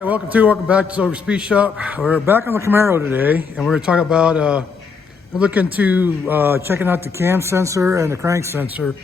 Welcome back to Silver Speed Shop. We're back on the Camaro today, and we're going to talk about we're looking to checking out the cam sensor and the crank sensor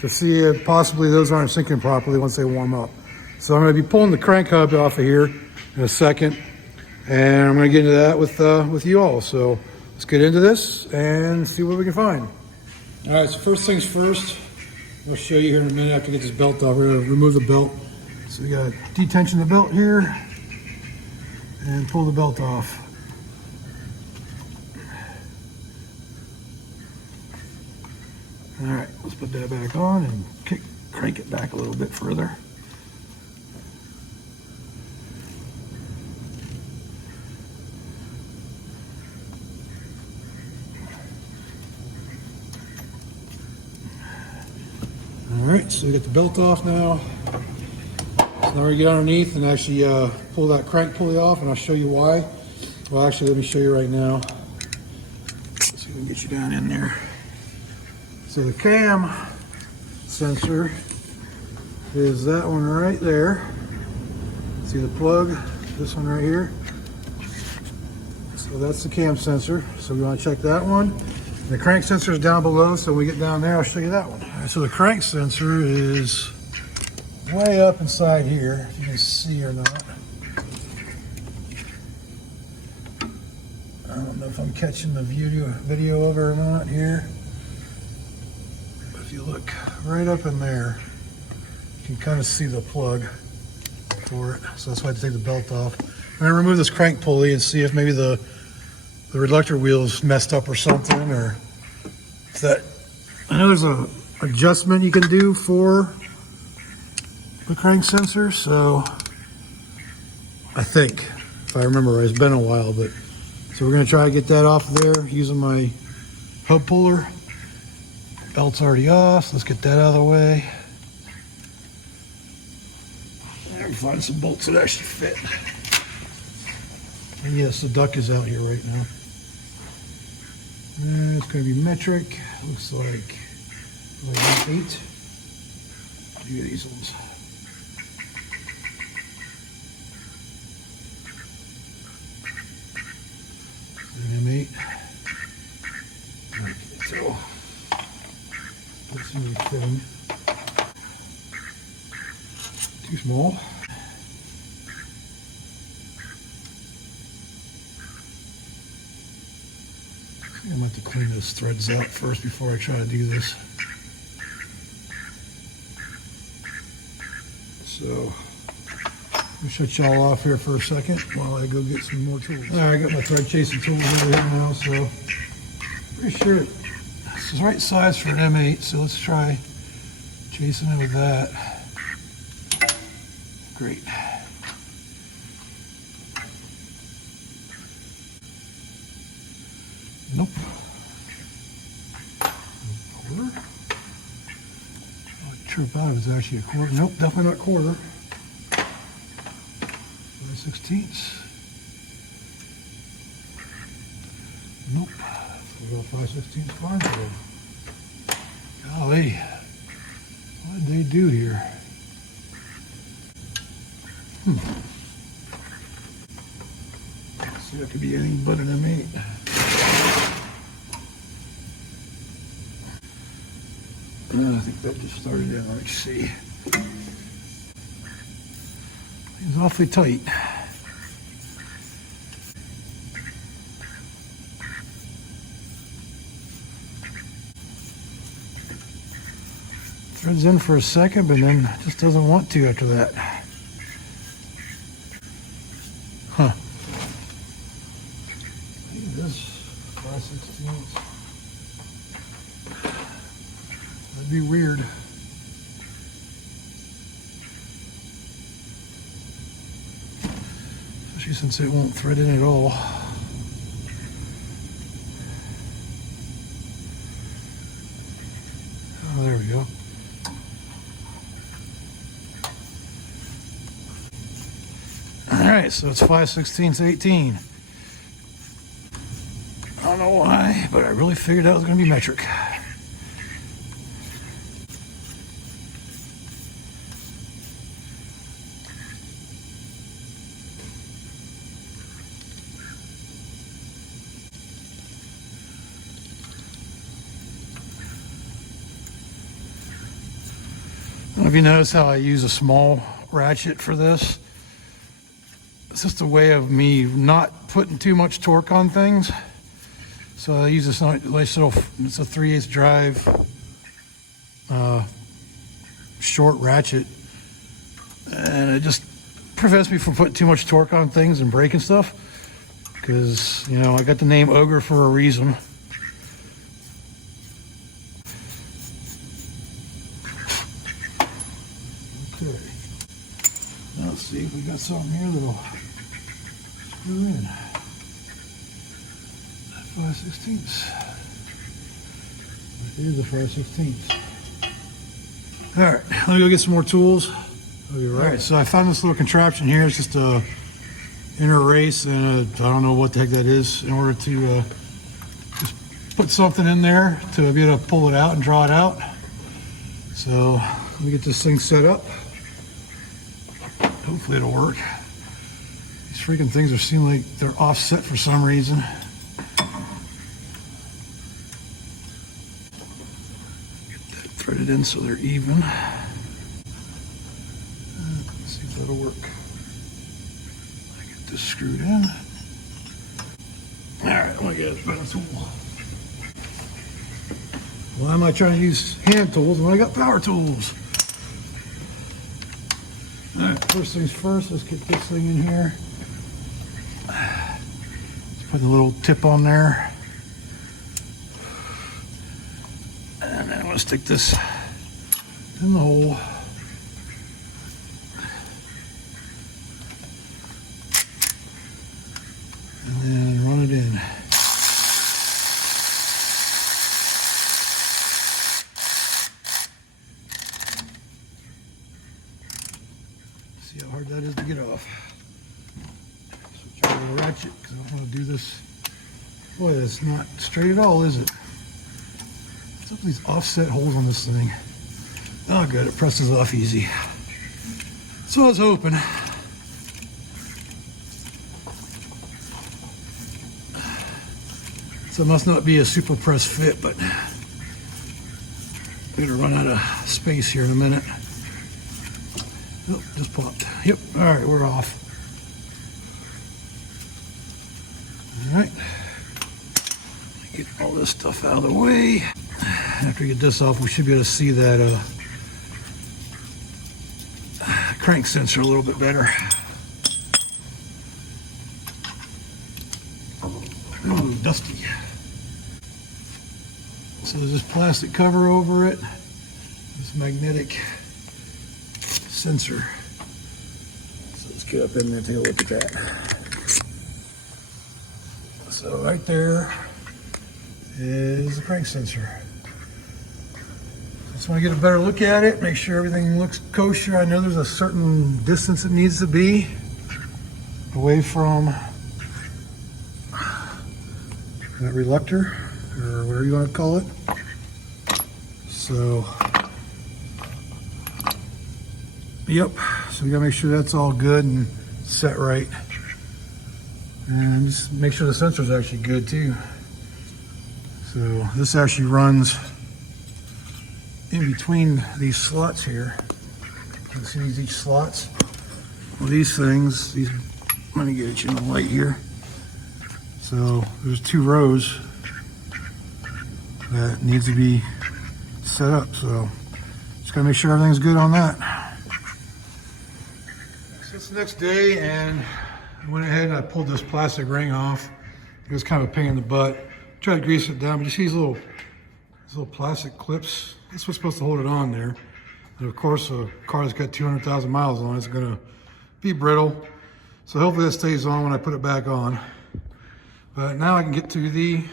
to see if possibly those aren't syncing properly once they warm up. So I'm going to be pulling the crank hub off of here in a second, and I'm going to get into that with you all. So let's get into this and see what we can find. All right, so first things first, I'll show you here in a minute after I get this belt off. We're going to remove the belt. So we got detension the belt here and pull the belt off. All right, let's put that back on and crank it back a little bit further. All right, so we get the belt off now. So now we get underneath and actually pull that crank pulley off, and I'll show you why. Well, actually, let me show you right now. Let's see if we can get you down in there. So the cam sensor is that one right there. See the plug? This one right here. So that's the cam sensor. So we want to check that one. And the crank sensor is down below, so when we get down there, I'll show you that one. All right, so the crank sensor is way up inside here, if you can see or not. I don't know if I'm catching the video of it or not here. But if you look right up in there, you can kind of see the plug for it. So that's why I had to take the belt off. I'm going to remove this crank pulley and see if maybe the reductor wheel's messed up or something, or if that. I know there's a adjustment you can do for the crank sensor, so I think, if I remember right, it's been a while, but so we're going to try to get that off there using my hub puller. Belt's already off, so let's get that out of the way. And find some bolts that actually fit. And yes, the duck is out here right now. And it's going to be metric. Looks like 8. Look at these ones. M8. Okay, so let's see what fit them. Too small. I'm going to have to clean those threads out first before I try to do this. So let me shut y'all off here for a second while I go get some more tools. All right, I got my thread chasing tool over here now, so pretty sure it's the right size for an M8, so let's try chasing it with that. Great. Nope. Quarter. I'll trip out if it's actually a quarter. Nope, definitely not quarter. 5/16. Nope. About 5/16 fine today. Golly, what did they do here? See, that could be anything but an M8. I think that just started in. Let's see. It's awfully tight. Threads in for a second, but then just doesn't want to after that. Huh. Look at this 5/16. That'd be weird. Especially since it won't thread in at all. Oh, there we go. All right, so it's 5/16 18. I don't know why, but I really figured that was going to be metric. know if you notice how I use a small ratchet for this. It's just a way of me not putting too much torque on things. So I use this nice little, it's a 3/8 drive, short ratchet. And it just prevents me from putting too much torque on things and breaking stuff. Because, you know, I got the name Ogre for a reason. Okay. Now let's see if we got something here that'll screw in. 5/16. Here's the 5/16. All right, let me go get some more tools. I'll be right. All right, so I found this little contraption here. It's just a inner race and I don't know what the heck that is, in order to just put something in there to be able to pull it out and draw it out. So let me get this thing set up. Hopefully it'll work. These freaking things are seem like they're offset for some reason. Threaded in so they're even. Let's see if that'll work. I get this screwed in. All right, I'm gonna get a better tool. Why am I trying to use hand tools when I got power tools? All right, first things first, let's get this thing in here. Let's put the little tip on there. And then I'm gonna stick this in the hole. And then run it in. See how hard that is to get off. Switch over the ratchet because I don't want to do this. Boy, that's not straight at all, is it? What's up with these offset holes on this thing? Oh, good, it presses off easy. So I was hoping. So it must not be a super press fit, but I'm gonna run out of space here in a minute. Oh, just popped. Yep, all right, we're off. All right, get all this stuff out of the way. After we get this off, we should be able to see that crank sensor a little bit better. Ooh, dusty. So there's this plastic cover over it, this magnetic sensor. So let's get up in there and take a look at that. So right there is the crank sensor. Just want to get a better look at it, make sure everything looks kosher. I know there's a certain distance it needs to be away from that reluctor, or whatever you want to call it. So, yep, so we gotta make sure that's all good and set right. And just make sure the sensor is actually good too. So this actually runs in between these slots here. You can see these each slots. Well, these things, these, let me get you in the light here. So there's 2 rows that needs to be set up. So just gotta make sure everything's good on that. So it's the next day, and I went ahead and I pulled this plastic ring off. It was kind of a pain in the butt. Tried to grease it down, but you see these little plastic clips. That's what's supposed to hold it on there. And of course, a car that's got 200,000 miles on it is gonna be brittle. So hopefully that stays on when I put it back on. But now I can get to the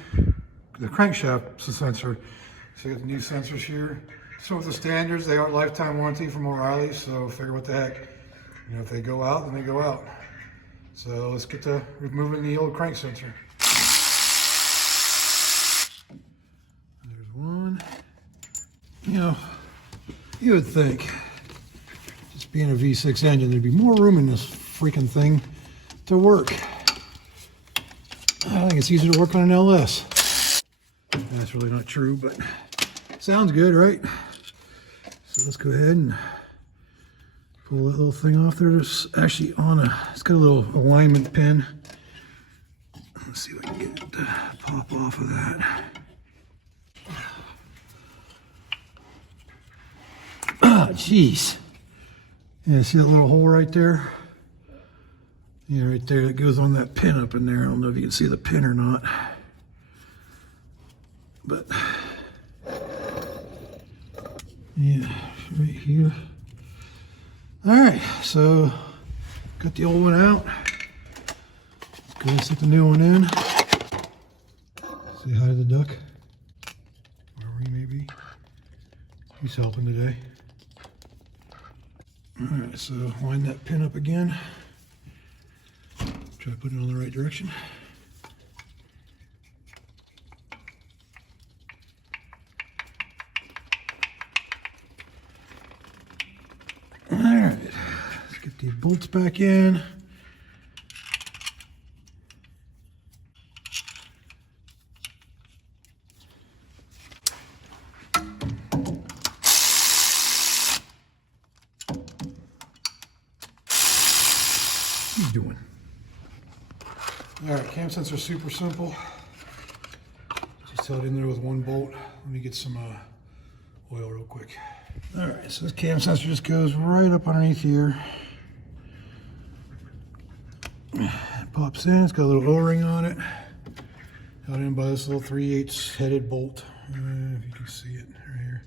crankshaft sensor. So I got the new sensors here. So with the standards, they are lifetime warranty from O'Reilly. So figure what the heck, you know, if they go out, then they go out. So let's get to removing the old crank sensor. There's one. You know, you would think, just being a V6 engine, there'd be more room in this freaking thing to work. I think it's easier to work on an LS. That's really not true, but sounds good, right? So let's go ahead and Pull that little thing off there. It's actually on it's got a little alignment pin. Let's see if I can get it to pop off of that. Ah, jeez. Yeah, see that little hole right there? Yeah, right there. That goes on that pin up in there. I don't know if you can see the pin or not. But, yeah, right here. All right, so got the old one out. Let's go and stick the new one in. Say hi to the duck, wherever he may be. He's helping today. All right, so line that pin up again. Try to put it on the right direction. All right, let's get these bolts back in. What are you doing? All right, cam sensor super simple. Just held in there with one bolt. Let me get some oil real quick. All right, so this cam sensor just goes right up underneath here. It pops in, it's got a little O-ring on it. Held in by this little 3/8 headed bolt. If you can see it right here.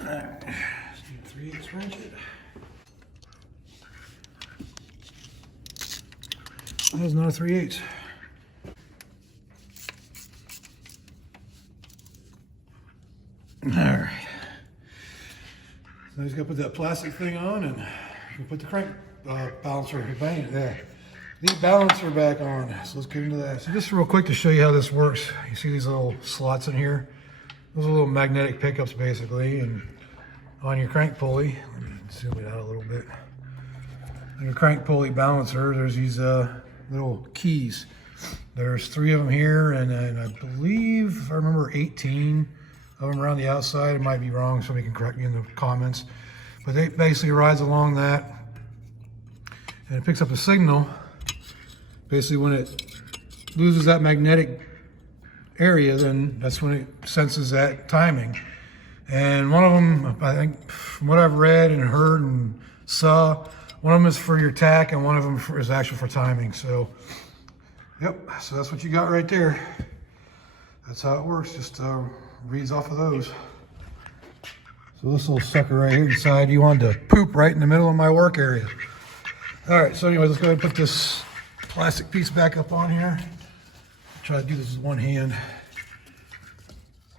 All right, let's do 3/8 wrench it. That is not a 3/8. All right. Now he's got to put that plastic thing on, and you put the crank balancer, bang it there. The balancer back on. So let's get into that. So just real quick to show you how this works. You see these little slots in here? Those are little magnetic pickups basically, and on your crank pulley, let me zoom it out a little bit. On your crank pulley balancer, there's these little keys. There's 3 of them here, and I believe, if I remember, 18 of them around the outside. I might be wrong, somebody can correct me in the comments. But they basically rides along that, and it picks up a signal. Basically, when it loses that magnetic area, then that's when it senses that timing. And one of them, I think, from what I've read and heard and saw, one of them is for your tack, and one of them is actually for timing. So, yep, so that's what you got right there. That's how it works, just reads off of those. So this little sucker right here decided you wanted to poop right in the middle of my work area. All right, so anyway, let's go ahead and put this plastic piece back up on here. Try to do this with one hand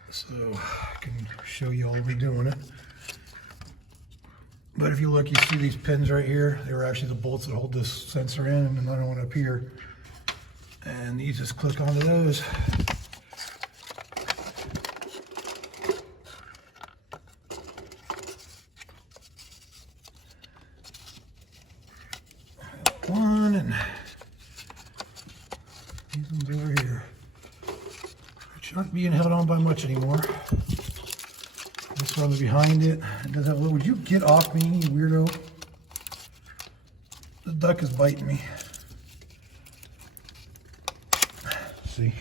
so I can show you all me doing it. But if you look, you see these pins right here. They were actually the bolts that hold this sensor in, and another one up here. And these just click onto those. One, and these ones over here, which aren't being held on by much anymore. This runs behind it. It does have a little, would you get off me, you weirdo? The duck is biting me. See?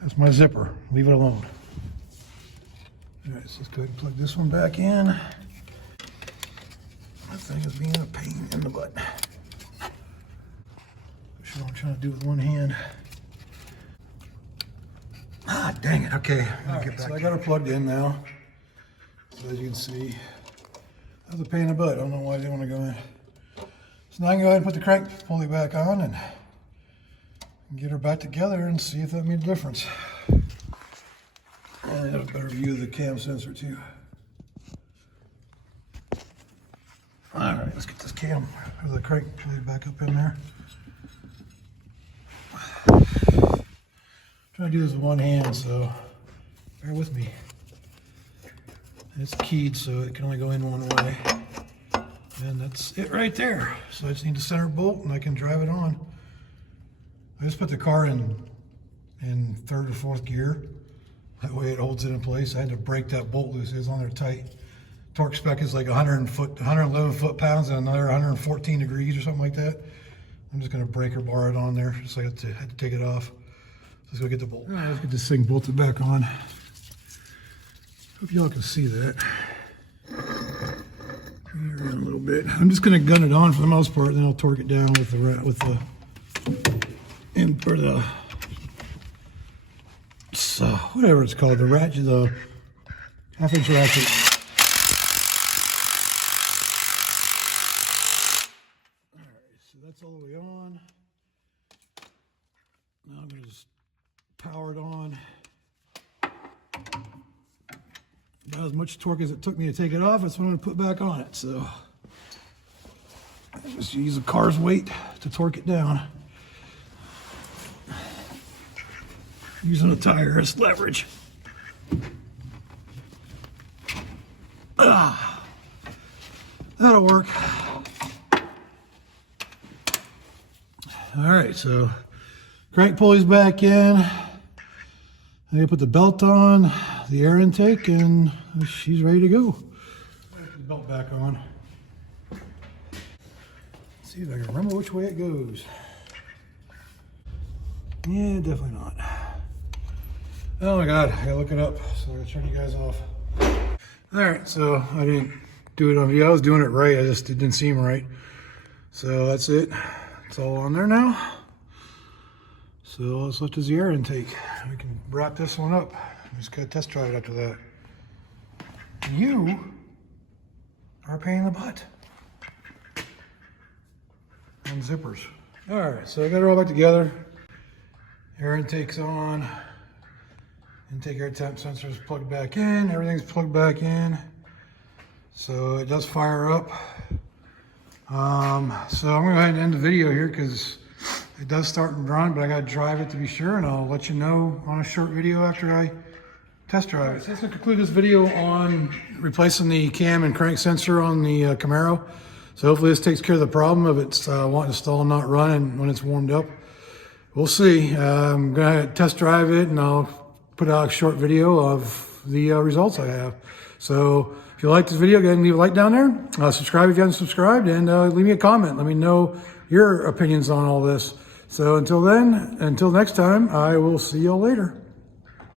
That's my zipper. Leave it alone. All right, so let's go ahead and plug this one back in. That thing is being a pain in the butt. Show what I'm trying to do with one hand. Ah, dang it. Okay. Right, so I got it plugged in now. So as you can see, that's a pain in the butt. I don't know why they want to go in. So now I can go ahead and put the crank pulley back on and get her back together and see if that made a difference. And I have a better view of the cam sensor too. All right, let's get this cam or the crank pulley back up in there. Trying to do this with one hand, so bear with me. It's keyed, so it can only go in one way. And that's it right there. So I just need the center bolt and I can drive it on. I just put the car in 3rd or 4th gear. That way it holds it in place. I had to break that bolt loose. It was on there tight. Torque spec is like 111 foot-pounds and another 114 degrees or something like that. I'm just gonna break or bar it on there, so I had to take it off. Let's go get the bolt. All right, let's get this thing bolted back on. Hope y'all can see that. Bring it around a little bit. I'm just gonna gun it on for the most part, then I'll torque it down with the whatever it's called, the ratchet, the half-inch ratchet. All right, so that's all the way on. Now I'm gonna just power it on. About as much torque as it took me to take it off, that's what I'm gonna put back on it. So I just use the car's weight to torque it down. Using a tire as leverage. That'll work. All right, so crank pulley's back in. I'm gonna put the belt on, the air intake, and she's ready to go. Put the belt back on. Let's see if I can remember which way it goes. Yeah, definitely not. Oh my God, I gotta look it up. So I'm gonna turn you guys off. All right, so I didn't do it on video. I was doing it right, it didn't seem right. So that's it. It's all on there now. So all that's left is the air intake. We can wrap this one up. Just gotta test drive it after that. You are a pain in the butt. And zippers. All right, so I got it all back together. Air intake's on. Intake air temp sensor is plugged back in. Everything's plugged back in. So it does fire up. So I'm gonna go ahead and end the video here because it does start and run, but I gotta drive it to be sure, and I'll let you know on a short video after I test drive it. So that's gonna conclude this video on replacing the cam and crank sensor on the Camaro. So hopefully this takes care of the problem of it's wanting to stall and not run and when it's warmed up. We'll see. I'm gonna test drive it and I'll put out a short video of the results I have. So if you like this video, go ahead and leave a like down there. Subscribe if you haven't subscribed, and leave me a comment. Let me know your opinions on all this. So until then, until next time, I will see y'all later.